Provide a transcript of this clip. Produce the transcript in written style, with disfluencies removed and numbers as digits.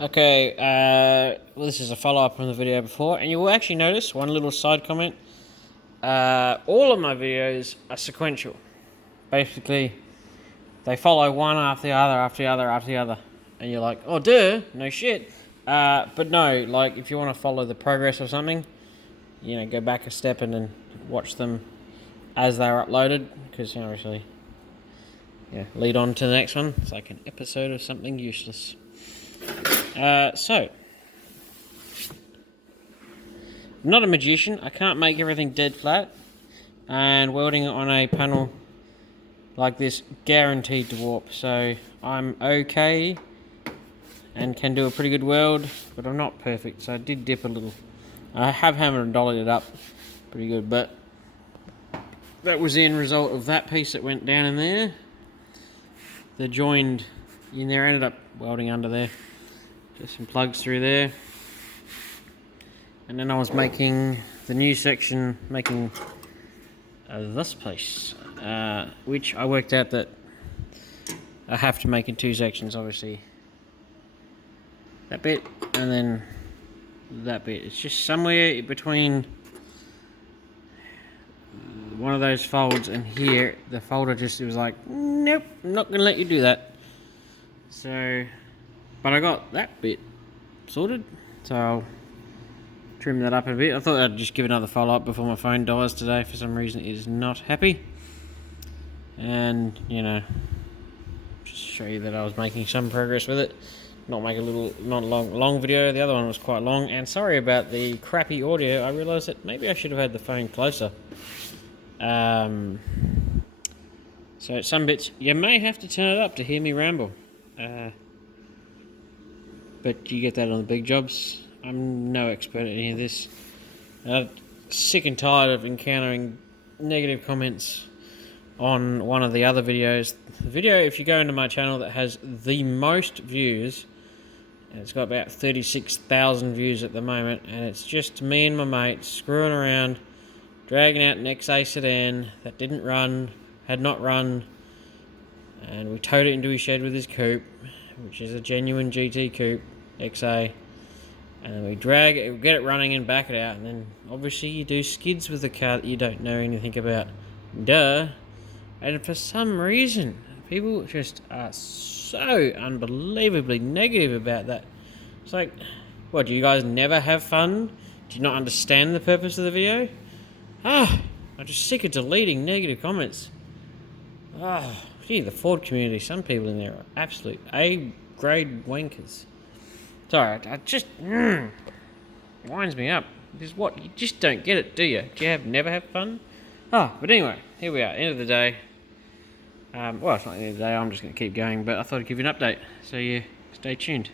Okay, well, this is a follow-up from the video before, and you will actually notice one little side comment. All of my videos are sequential. Basically, they follow one after the other, after the other, after the other. And you're like, oh, duh, no shit. But no, like, if you want to follow the progress of something, you know, go back a step and then watch them as they're uploaded, because, you know, obviously, yeah, lead on to the next one. It's like an episode of something useless. So, I'm not a magician. I can't make everything dead flat, and welding it on a panel like this guaranteed to warp. So I'm okay and can do a pretty good weld, but I'm not perfect. So I did dip a little. I have hammered and dollied it up pretty good, but that was the end result of that piece that went down in there. The joined in there, ended up welding under there. Just some plugs through there. And then I was making the new section, making this piece, which I worked out that I have to make in two sections, obviously. That bit, and then that bit. It's just somewhere between one of those folds and here. The folder just, it was like, nope, I'm not going to let you do that. So, but I got that bit sorted, so I'll trim that up a bit. I thought I'd just give another follow-up before my phone dies today. For some reason it is not happy. And, you know, just show you that I was making some progress with it. Not make a little, not long video. The other one was quite long. And sorry about the crappy audio. I realised that maybe I should have had the phone closer. So some bits, you may have to turn it up to hear me ramble. But you get that on the big jobs. I'm no expert at any of this. I'm sick and tired of encountering negative comments on one of the other videos. The video, if you go into my channel, that has the most views, and it's got about 36,000 views at the moment, and it's just me and my mate screwing around, dragging out an XA sedan that didn't run, had not run, and we towed it into his shed with his coupe, which is a genuine GT coupe, XA. And we drag it, we get it running and back it out, and then obviously you do skids with the car that you don't know anything about. Duh. And for some reason, people just are so unbelievably negative about that. It's like, what, do you guys never have fun? Do you not understand the purpose of the video? I'm just sick of deleting negative comments. Gee, the Ford community, some people in there are absolute A-grade wankers. Sorry, I just winds me up. Because what, you just don't get it, do you? Do you never have fun? But anyway, here we are, end of the day. Well, it's not the end of the day, I'm just going to keep going, but I thought I'd give you an update, so you stay tuned.